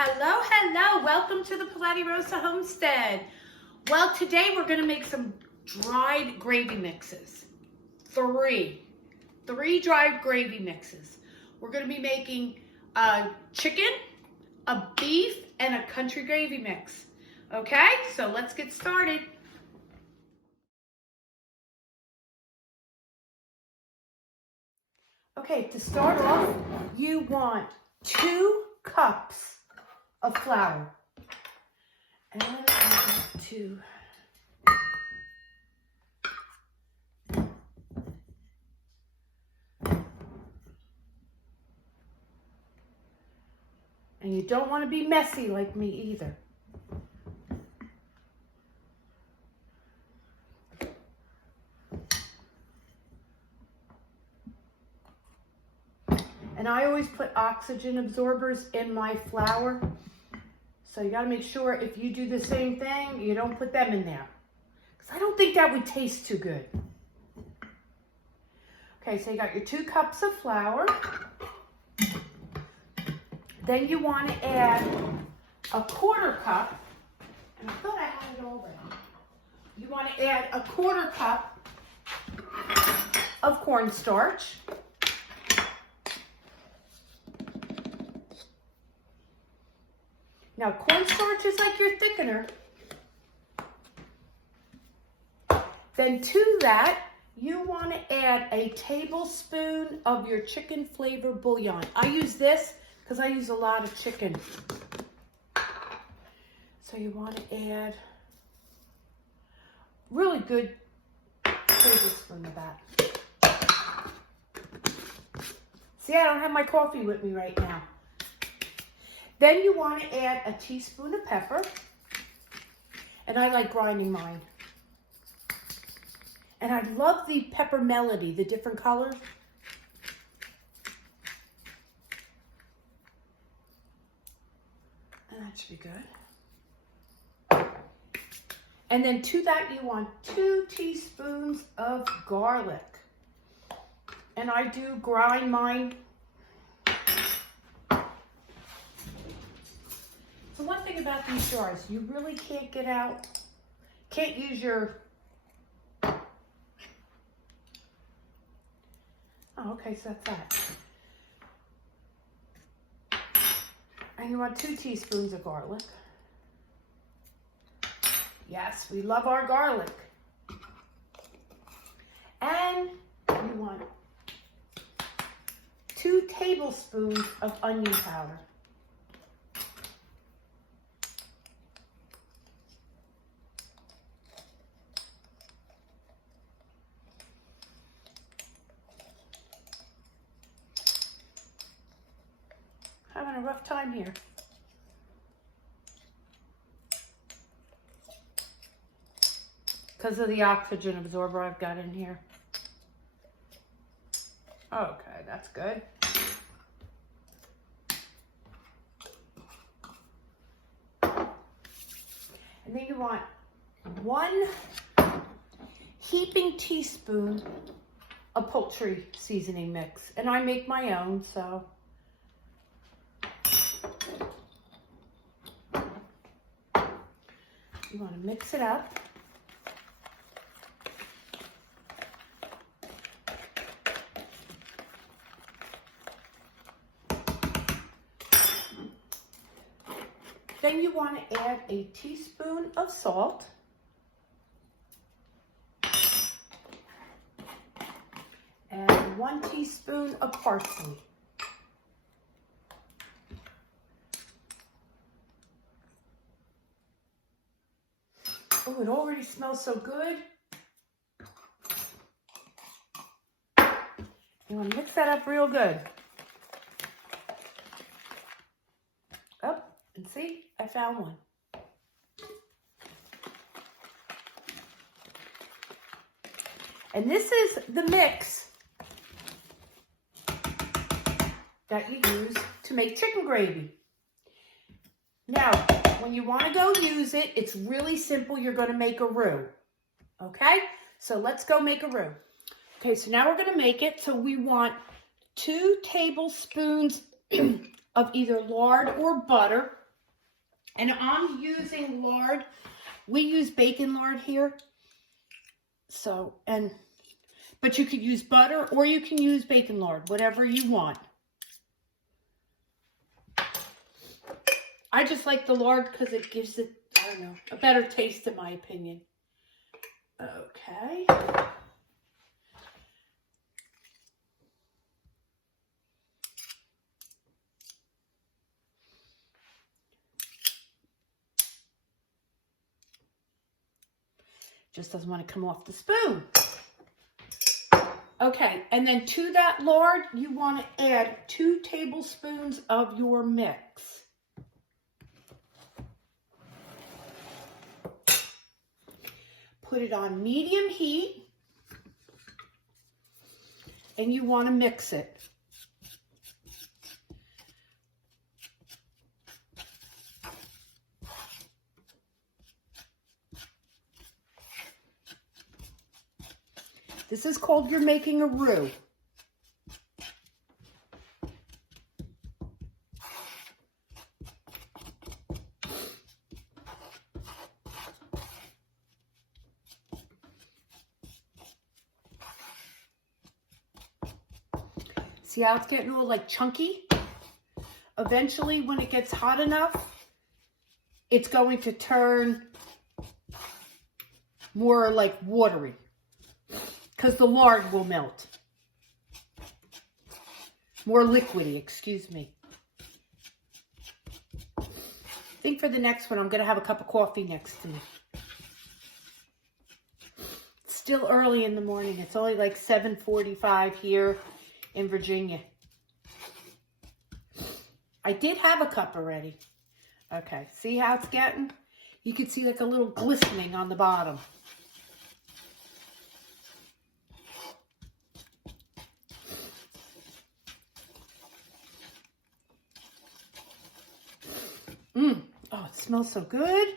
Hello, hello. Welcome to the Palati Rosa Homestead. Well, today we're going to make some dried gravy mixes. Three dried gravy mixes. We're going to be making a chicken, a beef, and a country gravy mix. Okay, so let's get started. Okay, to start off, you want 2 cups of flour. And I want to and you don't want to be messy like me either. And I always put oxygen absorbers in my flour. So you got to make sure if you do the same thing, you don't put them in there. Because I don't think that would taste too good. Okay, so you got your 2 cups of flour. Then you want to add a 1/4 cup. And I thought I had it already. You want to add a 1/4 cup of cornstarch. Now, cornstarch is like your thickener. Then to that, you want to add a tablespoon of your chicken flavor bouillon. I use this because I use a lot of chicken. So you want to add really good tablespoon of that. See, I don't have my coffee with me right now. Then you want to add a teaspoon of pepper. And I like grinding mine. And I love the pepper melody, the different colors. And that should be good. And then to that you want 2 teaspoons of garlic. And I do grind mine. So one thing about these jars, you really can't can't use your, oh, okay, so that's that. And you want 2 teaspoons of garlic. Yes, we love our garlic. And you want 2 tablespoons of onion powder. Having a rough time here. Because of the oxygen absorber I've got in here. Okay, that's good. And then you want 1 heaping teaspoon of poultry seasoning mix. And I make my own, so. You want to mix it up. Then you want to add a teaspoon of salt. And 1 teaspoon of parsley. Oh, it already smells so good. You want to mix that up real good. Oh, and see, I found one. And this is the mix that you use to make chicken gravy. Now, when you want to go use it, it's really simple. You're going to make a roux. Okay? So let's go make a roux. Okay, so now we're going to make it. So we want 2 tablespoons of either lard or butter. And I'm using lard. We use bacon lard here. So, but you could use butter or you can use bacon lard, whatever you want. I just like the lard because it gives it, I don't know, a better taste in my opinion. Okay. Just doesn't want to come off the spoon. Okay, and then to that lard, you want to add 2 tablespoons of your mix. Put it on medium heat, and you want to mix it. This is called you're making a roux. See how it's getting all like chunky? Eventually, when it gets hot enough, it's going to turn more like watery because the lard will melt. More liquidy, excuse me. I think for the next one, I'm going to have a cup of coffee next to me. It's still early in the morning. It's only like 7:45 here in Virginia. I did have a cup already. Okay, see how it's getting? You can see like a little glistening on the bottom. Oh, it smells so good.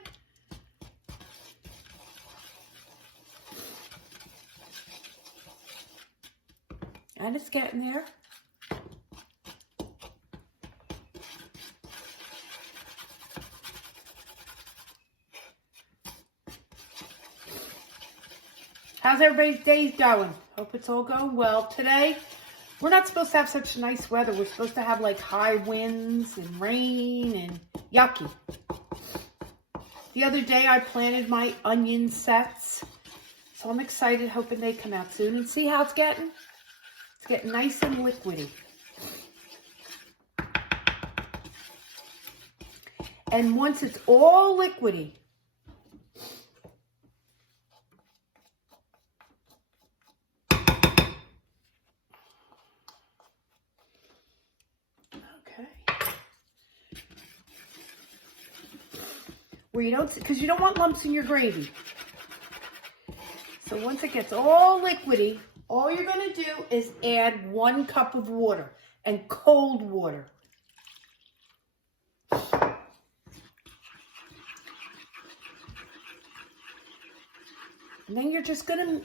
And it's getting there. How's everybody's days going? Hope it's all going well. Today, we're not supposed to have such nice weather. We're supposed to have like high winds and rain and yucky. The other day, I planted my onion sets. So I'm excited, hoping they come out soon. And see how it's getting? It's getting nice and liquidy. And once it's all liquidy, where you don't, because you don't want lumps in your gravy. So once it gets all liquidy, all you're going to do is add 1 cup of water, and cold water. And then you're just going to,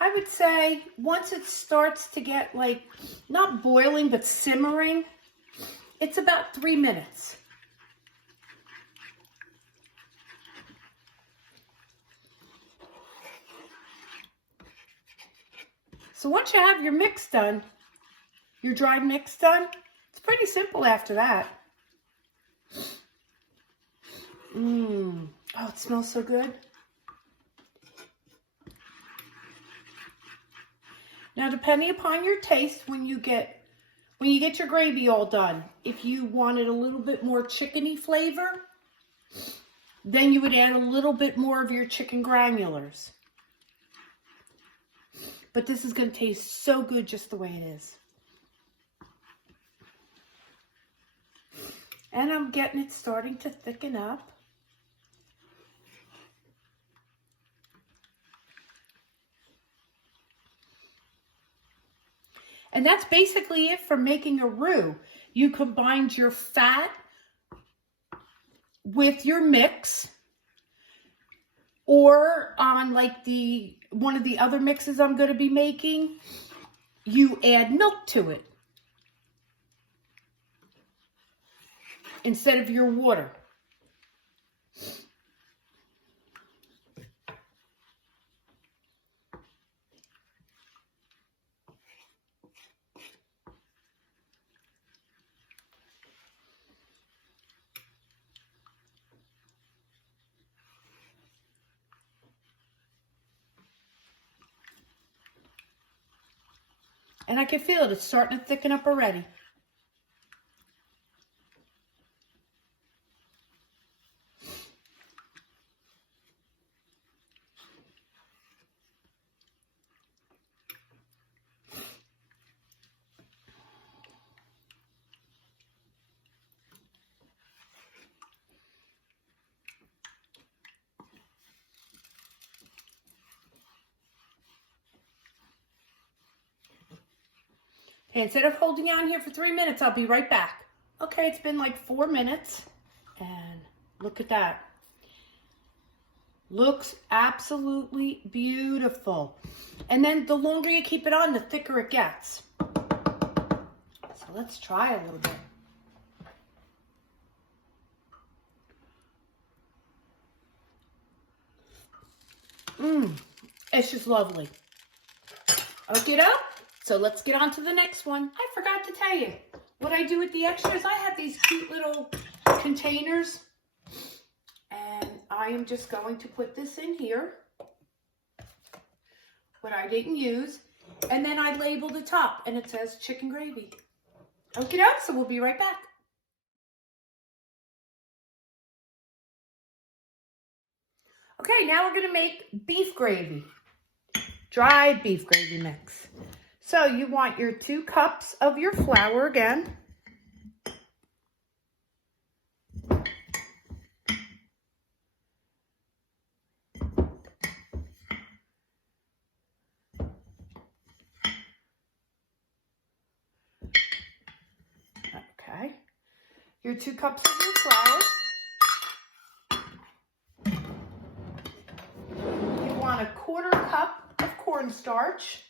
I would say, once it starts to get like, not boiling, but simmering, it's about 3 minutes. So once you have your mix done, your dried mix done, it's pretty simple after that. Oh, it smells so good. Now, depending upon your taste, when you get your gravy all done, if you wanted a little bit more chickeny flavor, then you would add a little bit more of your chicken granulars. But this is going to taste so good just the way it is. And I'm getting it starting to thicken up. And that's basically it for making a roux. You combined your fat with your mix, or on like one of the other mixes I'm going to be making, you add milk to it instead of your water. And I can feel it. It's starting to thicken up already. Okay, instead of holding on here for 3 minutes, I'll be right back. Okay, it's been like 4 minutes. And look at that. Looks absolutely beautiful. And then the longer you keep it on, the thicker it gets. So let's try a little bit. It's just lovely. Okay, up. So let's get on to the next one. I forgot to tell you what I do with the extras. I have these cute little containers. And I am just going to put this in here. What I didn't use. And then I label the top and it says chicken gravy. Okay, so we'll be right back. Okay, now we're going to make beef gravy. Dried beef gravy mix. So you want your 2 cups of your flour again. Okay. Your 2 cups of your flour. You want a 1/4 cup of cornstarch.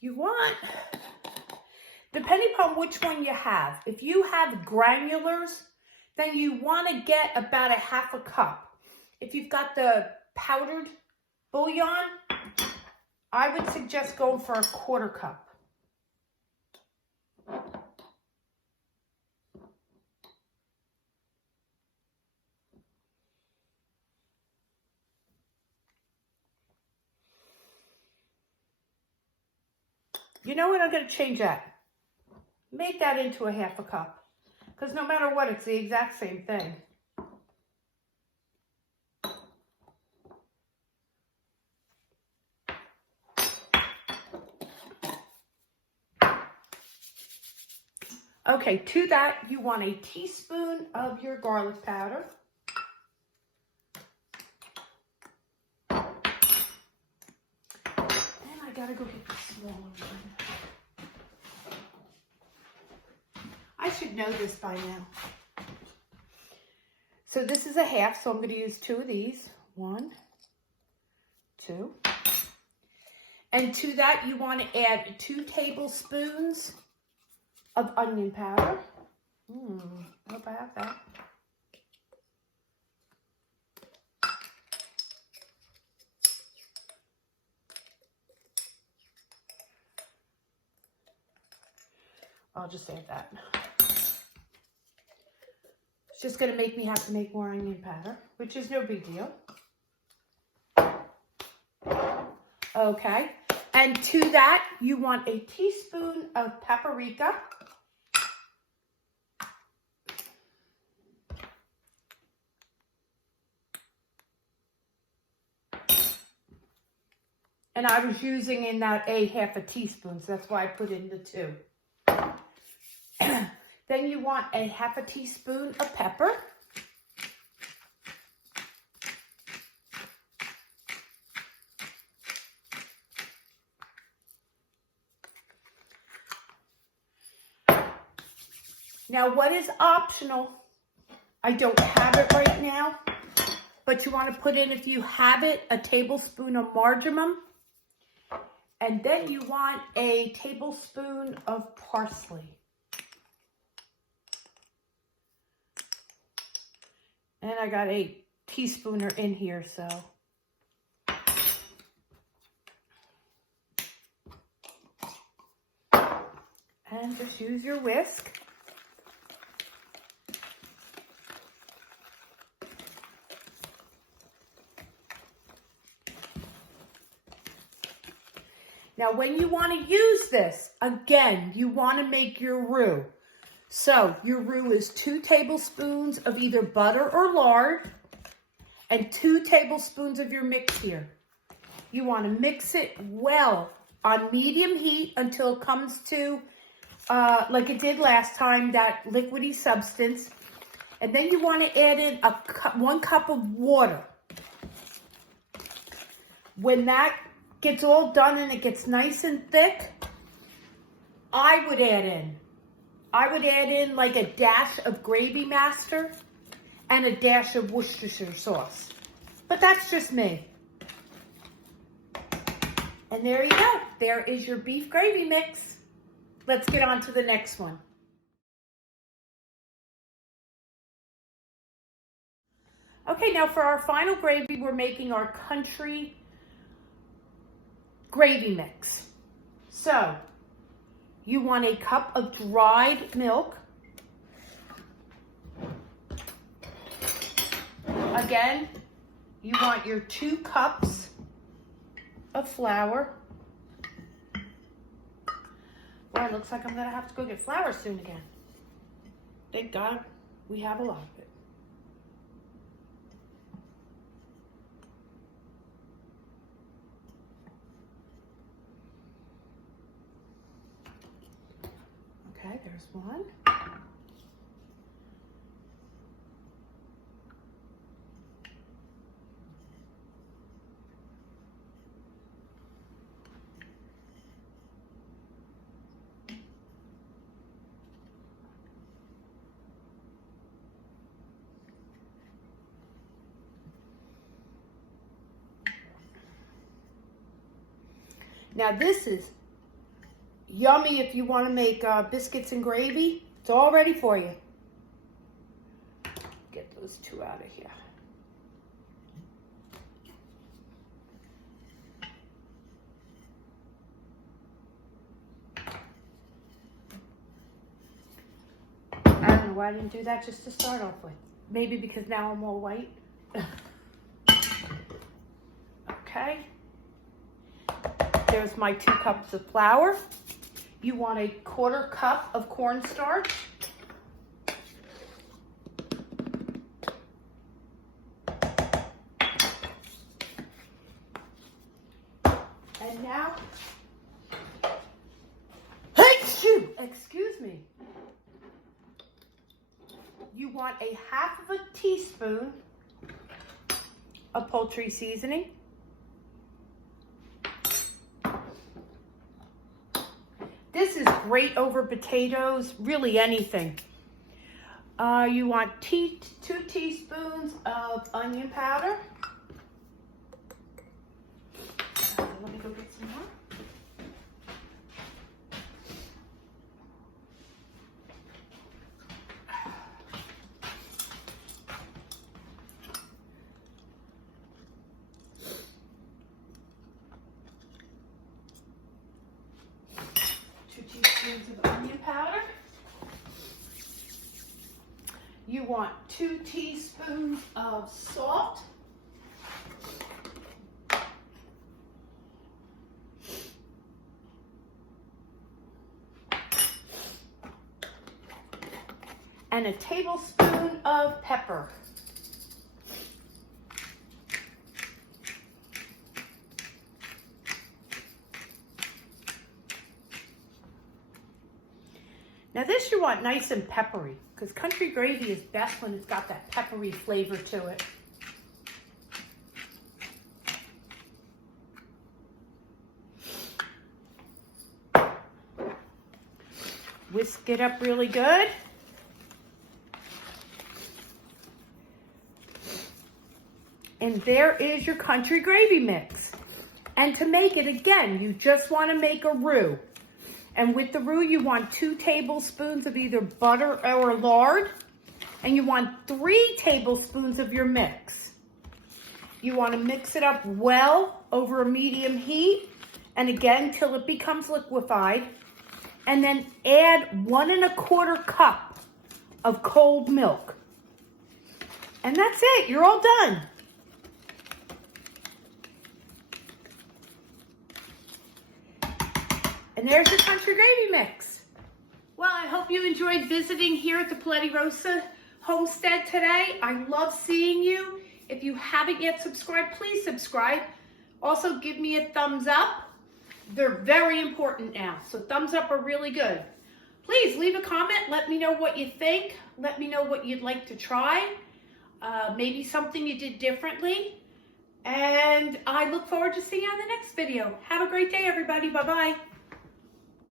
You want, depending upon which one you have, if you have granulars, then you want to get about a 1/2 cup. If you've got the powdered bouillon, I would suggest going for a 1/4 cup. You know what? I'm going to change that. Make that into a 1/2 cup. Because no matter what, it's the exact same thing. Okay, to that, you want a teaspoon of your garlic powder. And I gotta go get the smaller one. I should know this by now. So this is a 1/2, so I'm going to use 2 of these. 1, 2. And to that, you want to add 2 tablespoons of onion powder. I hope I have that. I'll just add that. It's just going to make me have to make more onion powder, which is no big deal. Okay. And to that, you want a teaspoon of paprika. And I was using in that a 1/2 teaspoon, so that's why I put in the 2. Then you want a 1/2 teaspoon of pepper. Now, what is optional, I don't have it right now, but you want to put in, if you have it, a tablespoon of marjoram. And then you want a tablespoon of parsley. And I got a teaspooner in here, so. And just use your whisk. Now, when you want to use this, again, you want to make your roux. So, your roux is 2 tablespoons of either butter or lard and 2 tablespoons of your mix here. You want to mix it well on medium heat until it comes to, like it did last time, that liquidy substance. And then you want to add in 1 cup of water. When that gets all done and it gets nice and thick, I would add in like a dash of Gravy Master and a dash of Worcestershire sauce. But that's just me. And there you go. There is your beef gravy mix. Let's get on to the next one. Okay, now for our final gravy, we're making our country gravy mix. So, you want a cup of dried milk. Again, you want your 2 cups of flour. Well, it looks like I'm gonna have to go get flour soon again. Thank God we have a lot of it. Okay, there's one. Now this is yummy if you want to make biscuits and gravy. It's all ready for you. Get those 2 out of here. I don't know why I didn't do that just to start off with. Maybe because now I'm all white. Okay. There's my 2 cups of flour. You want a 1/4 cup of cornstarch. And now, excuse me. You want a 1/2 teaspoon of poultry seasoning. This is great over potatoes, really anything. You want 2 teaspoons of onion powder. Let me go get some more. Of onion powder. You want 2 teaspoons of salt. And a tablespoon of pepper. Now this you want nice and peppery, because country gravy is best when it's got that peppery flavor to it. Whisk it up really good. And there is your country gravy mix. And to make it, again, you just want to make a roux. And with the roux, you want 2 tablespoons of either butter or lard. And you want 3 tablespoons of your mix. You want to mix it up well over a medium heat. And again, till it becomes liquefied. And then add 1 1/4 cup of cold milk. And that's it. You're all done. And there's the country gravy mix. Well, I hope you enjoyed visiting here at the Palette Rosa homestead today. I love seeing you. If you haven't yet subscribed, please subscribe. Also, give me a thumbs up. They're very important now, so thumbs up are really good. Please leave a comment. Let me know what you think. Let me know what you'd like to try. Maybe something you did differently. And I look forward to seeing you on the next video. Have a great day, everybody. Bye-bye.